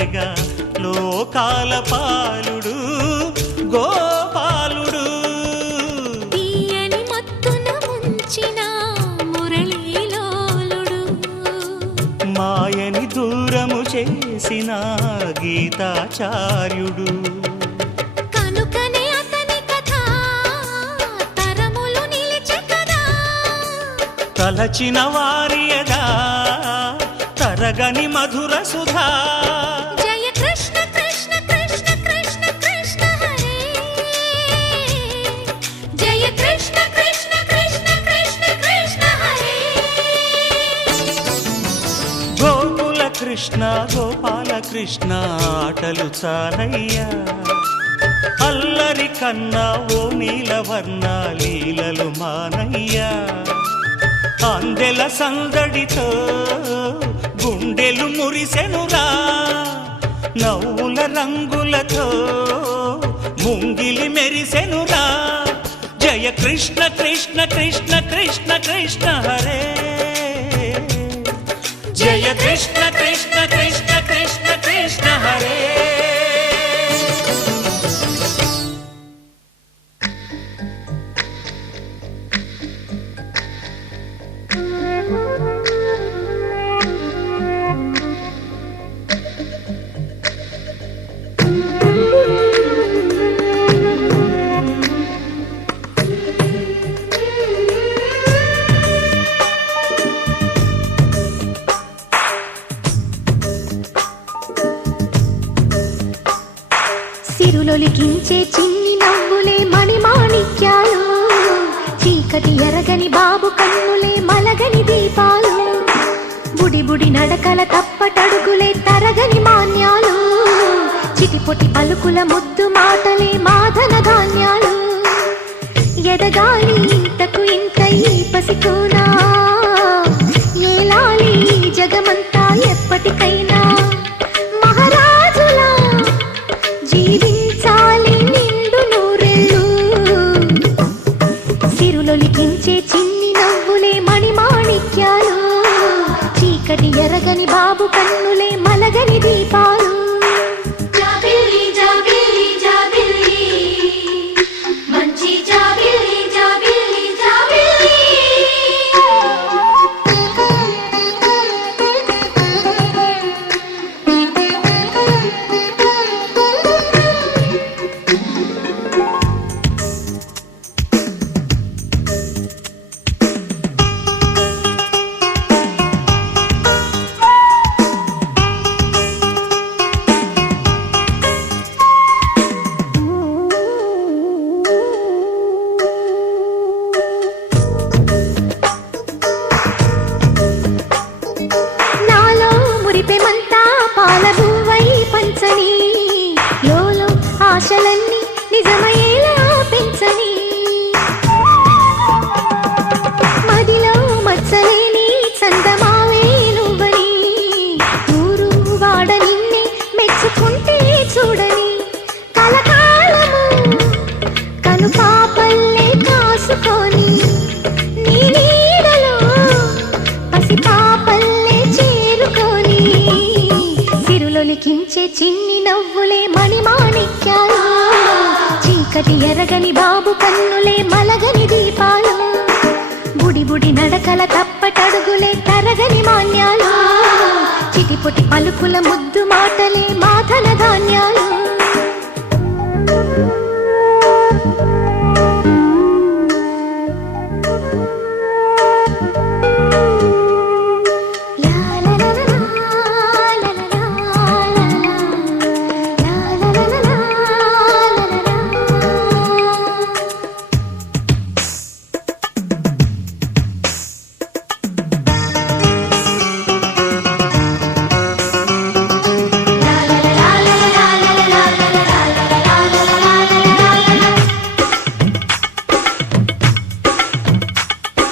తానేగా లోకాల పాలుడు గోపాలుడు. తీయని మత్తున ముంచిన మురళీలోలుడు, మాయని దూరము చేసిన గీతాచార్యుడు. కనుకనే అతని కథ తరములు నిలిచె కదా, తలచిన వారియదా తరగని మధుర సుధా. జయ కృష్ణ కృష్ణ కృష్ణ కృష్ణ కృష్ణ హరే, జయ కృష్ణ కృష్ణ కృష్ణ కృష్ణ కృష్ణ హరే. గోకుల కృష్ణ గోపాల కృష్ణ ఆటలు చాలయ్యా, అల్లరి కన్నా ఓ నీలవర్ణ లీలలు మానయ్యా. అందెల సందడితో గుండెలు మురిసెనురా, నవ్వుల రంగులతో ముంగిలి మెరిసెనురా. జయ కృష్ణ కృష్ణ కృష్ణ కృష్ణ కృష్ణ హరే, జయ కృష్ణ కృష్ణ కృష్ణ కృష్ణ కృష్ణ హరే. సిరులొలికించే చిన్ని నవ్వులే మణిమాణిక్యాలు, చీకటి ఎరగని బాబు కన్నులే మలగని దీపాలు, బుడి బుడి నడకల తప్పటడుగులే తరగని మాన్యాలు, చిటిపొటి పలుకుల ముద్దు మాటలే మాధన ధాన్యాలు. ఎదగాలి ఇంతకు ఇంత ఈ పసికోనా, ఏలాలి జగమంతా ఎప్పటికైనా, మహారాజులా జీవించాలి నిండు నూరెళ్ళు. సిరులొలికించే చిన్ని నవ్వులే మణిమాణిక్యాలు, చీకటి ఎరగని బాబు కన్నులే మలగని దీపాలు. జాబిల్లి జాబిల్లి జాబిల్లి, మంచి జాబిల్లి జాబిల్లి జాబిల్లి. లోలో ఆశలన్నీ నిజమయ్యేలా పెంచని, మదిలో మచ్చలేని చందమావే నువ్వని, ఊరు వాడ నిన్నే మెచ్చుకుంటే చూడని, కలకాలము కను పాపల్లే కాసుకొని, నీ నీడలో పసి పాపల్లే చేరుకొని, సిరులొలికించే చిన్ని నవ్వులే మణిమాణిక్యాలు, చీకటి ఎరగని బాబు కన్నులే మలగని దీపాలు, బుడి బుడి నడకల తప్పటడుగులే తరగని మాన్యాలు, చిటిపొటి పలుకుల ముద్దు మాటలే మాధన ధాన్యాలు.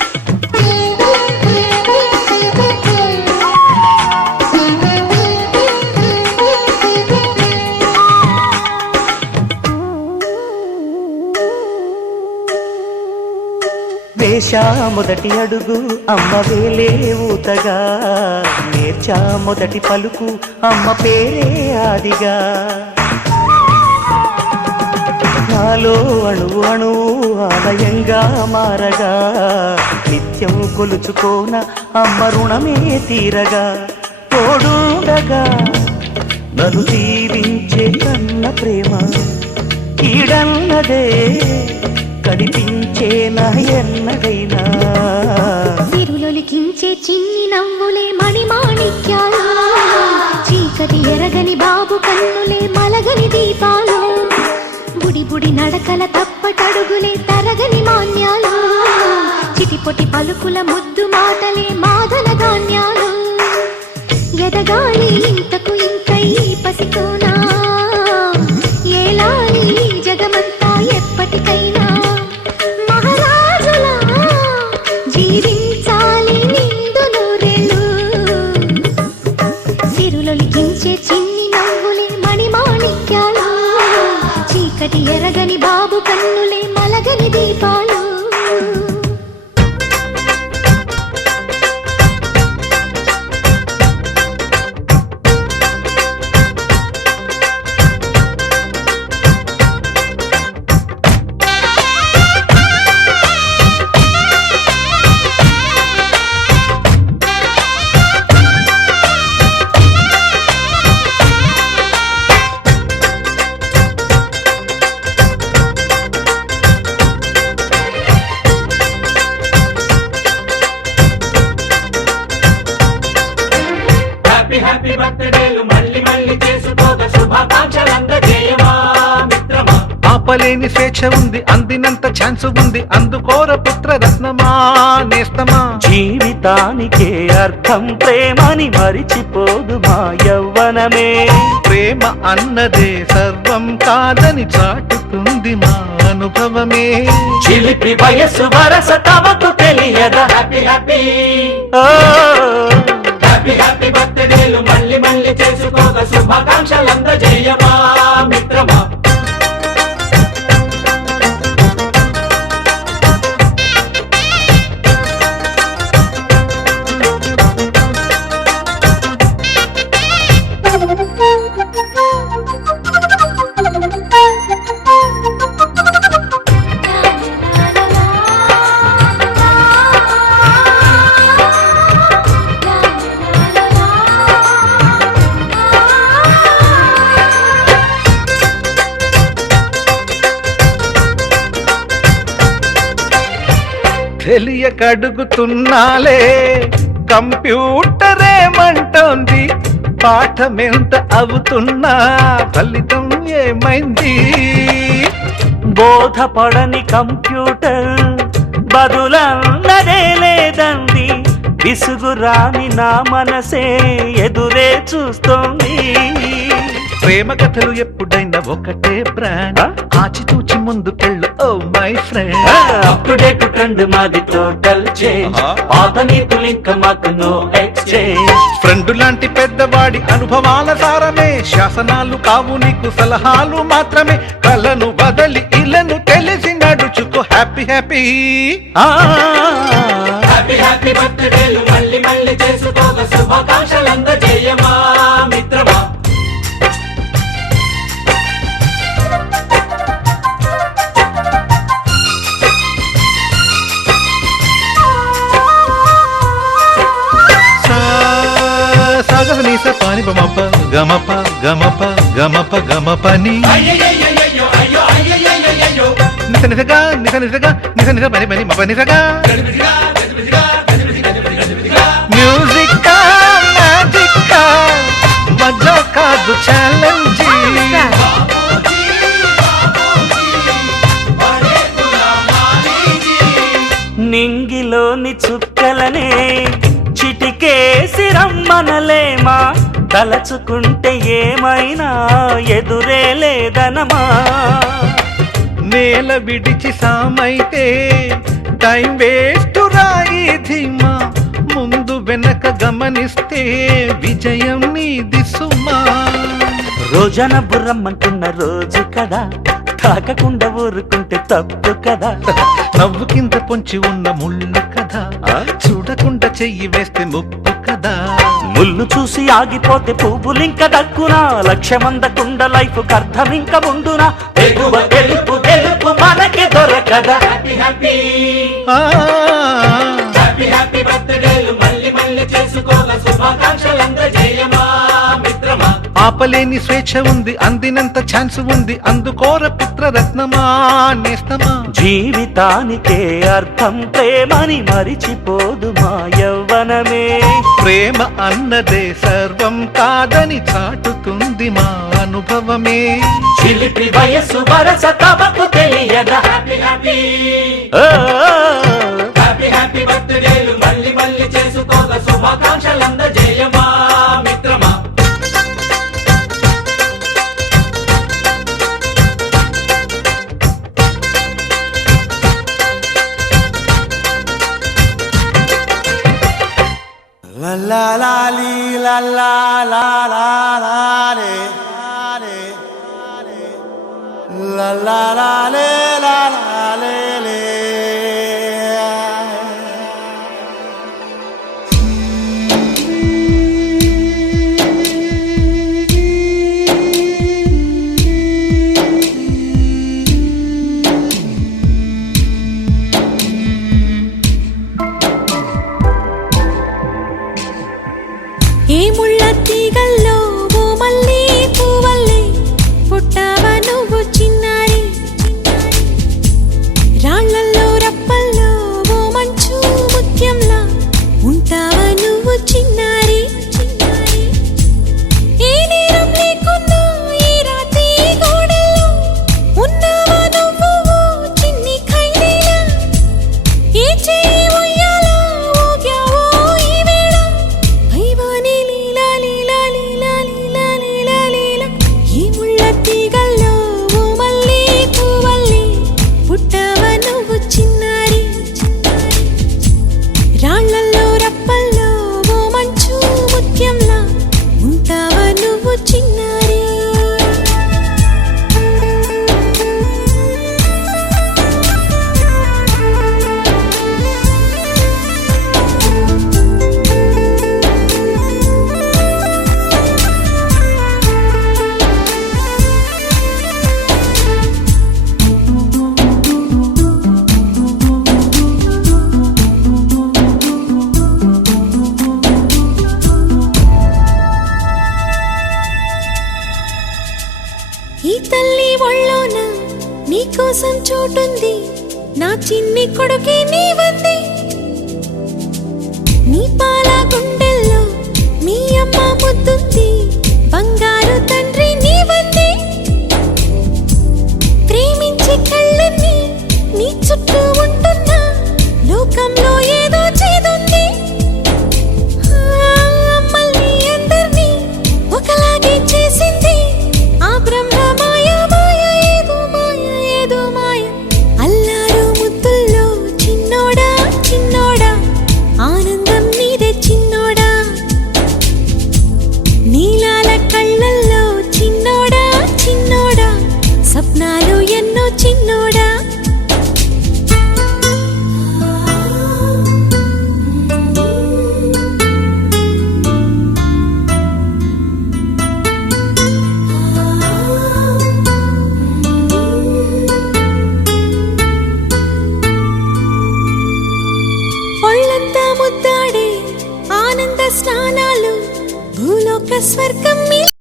వేశా మొదటి అడుగు అమ్మ వేలే ఊతగా, నేర్చా మొదటి పలుకు అమ్మ పేరే ఆదిగా. నాలో అణువు అణువు ఆలయంగా మారగా, నిత్యం కొలుచుకోన అమ్మ రుణమే తీరగా. తోడుండగా నన్ను దీవించే కన్న ప్రేమ కీడన్నదే కనిపించే నా ఎన్నడైనా. సిరులొలికించే చిన్ని నవ్వులే మణిమాణిక్యాలు, చీకటి ఎరగని బాబు కన్నులే మలగని దీపాలు. బుడి బుడి నడకల తప్పటడుగులే తరగని మాన్యాలు, చిటిపొటి పలుకుల ముద్దు మాటలే మాదన ధాన్యాలు. ఎదగాలి ఇంతకు ఇంత ఈ పసికోనా, ఏలాలి జగమంతా ఎప్పటికైనా. మహారాజులా జీవించాలి నిండు నూరేళ్ళు, సిరులొలికించే చిన్ని నవ్వులే మణిమాణిక్యాలు, చీకటి ఎరగని బాబు కన్నులే మలగని దీపాలు. హ్యాపీ బర్త్డేలు మళ్ళీ మళ్ళీ చేసుకోగా శుభాకాంక్షలందజేయమా మిత్రమా. ఆపలేని స్వేచ్ఛ ఉంది, అందినంత ఛాన్స్ ఉంది, అందుకోర పుత్ర రత్నమా నేస్తమా. జీవితానికే అర్థం ప్రేమని మరిచిపోదు మా యవ్వనమే. ప్రేమ అన్నదే సర్వం కాదని చాటుతుంది మా అనుభవమే. చిలిపి వయస్సు వరస తమకు తెలియదా. హ్యాపీ హ్యాపీ ఓ హ్యాపీ హ్యాపీ బర్త్డేలు మళ్ళీ మళ్ళీ చేసుకోగా శుభాకాంక్షలందజేయమా మిత్రమా. తెలియకడుగుతున్నాలే కంప్యూటరేమంటోంది, పాఠమెంత అవుతున్నా ఫలితం ఏమైంది. బోధపడని కంప్యూటర్ బదులన్నదే లేదండి, విసుగురాని నా మనసే ఎదురే చూస్తోంది. ప్రేమ కథలు ఎప్పుడైనా ఒకటే బ్రాండ్, ఆచితూచి ముందుకెళ్ళు oh my friend. Up to date trend మాది టోటల్ చేంజ్, పాత నీతులు ఇంకా మాకు నో ఎక్స్చేంజ్. ఫ్రెండ్ లాంటి పెద్దవాడి అనుభవాల సారమే, శాసనాలు కావు నీకు సలహాలు మాత్రమే. కలను బదలి ఇలను తెలిసి నడుచుకో హ్యాపీ హ్యాపీ. హ్యాపీ హ్యాపీ బర్త్డేలు మళ్ళీ మళ్ళీ చేసుకోగా శుభాకాంక్షలందజేయమా మిత్రమా. సాగనీస పాని బమప గమప గమప గమప గమపని అయ్యయ్యయ్యయ్యో అయ్యో అయ్యయ్యయ్యో నిస నిసగా నిస నిసగా నిస నిస పని పని మప నిసగా. మ్యూజిక్ మ్యాజిక్ మజా కాదు ఛాలెంజ్. నింగిలోని చుక్కలనే చిటికేసి రమ్మనలేమా, తలచుకుంటే ఏమైనా ఎదురే లేదనమా. నేల విడిచి సామైతే టైం వేస్ట్ రాయి ధీమా, ముందు వెనక గమనిస్తే విజయం నీది సుమా. రోజన బుర్రమ్మంటున్న రోజు కదా, తాకకుండా ఊరుకుంటే తప్పు కదా. నవ్వు కింద పొంచి ఉన్న ముళ్ళు కదా, చూడకుండా చెయ్యి వేస్తే ముప్పు కదా. ముళ్ళు చూసి ఆగిపోతే పువ్వులింక దక్కునా, లక్ష్యమందకుండా లైఫ్ అర్థం ఇంక ముందునా. ఎగువ గెలుపు గెలుపు మనకి దొరకదా. హ్యాపీ హ్యాపీ ఆ, హ్యాపీ హ్యాపీ బర్త్డేలు మళ్ళీ మళ్ళీ చేసుకోగా శుభాకాంక్షలందజేయమా మిత్రమా. ఆపలేని స్వేచ్ఛ ఉంది, అందినంత ఛాన్స్ ఉంది, అందుకోర పుత్రరత్నమా నేస్తమా. జీవితానికే అర్థం ప్రేమని మరిచిపోదు మా యవ్వనమే. ప్రేమ అన్నదే సర్వం కాదని చాటుతుంది మా అనుభవమే. చిలిపి వయస్సు వరస తమకు తెలియదా. హ్యాపీ హ్యాపీ ఓ, హ్యాపీ హ్యాపీ బర్త్డేలు మళ్ళీ మళ్ళీ చేసుకోగా శుభాకాంక్షలందజేయమా మిత్రమా. La la la li la la la la la le la la la le la la le le. ఏ ముళ్ళ తీగల్లో ఓ మల్లె పువ్వల్లే పుట్టావా నువ్వు చిన్నారి. రాళ్ళల్లో రప్పల్లో ఓ మంచు ముత్యంలా ఉంటావా నువ్వు చిన్నారి. ఏ నేరం లేకున్నా ఈ రాతి గోడల్లో ఉన్నావా నువ్వు ఓ చిన్ని ఖైదీలా. ఏ చేయి ఉయ్యాలో ఊగావో ఈ వేళ పైవాని లీలా లీలా లీలా లీలా లీలా లీలా. ఈ ముళ్ళ తీగల్లో ఓ మల్లె పువ్వల్లే పుట్టావా నువ్వు చిన్నారి. రాళ్ళల్లో రప్పల్లో ఓ మంచు ముత్యంలా ఉంటావా నువ్వు చిన్నారి. ఈ తల్లి ఒళ్ళోన నీకోసం చోటుంది, నా చిన్ని కొడుకే నీవంది. నీ పాల గుండెల్లో మీ అమ్మ ముద్దుంది, బంగారు తండ్రి నీవంది. ప్రేమించే కళ్ళన్నీ నీ చుట్టూ ఉంటున్నా లోకంలో ఏదో చేదుంది. అమ్మల్ని అందర్నీ ఒకలాగే చేసింది ఆ బ్రహ్మ. మాయ మాయ ఏదో మాయ ఏదో మాయ. అల్లారు ముద్దుల్లో చిన్నోడా చిన్నోడా ఆనందం నీదే చిన్నోడా. నీలాల కళ్ళల్లో చిన్నోడా చిన్నోడా స్వప్నాలు ఎన్నో చిన్నోడా. ఒళ్ళంతా ముద్దాడే ఆనంద స్నానాలు భూలోక స్వర్గం.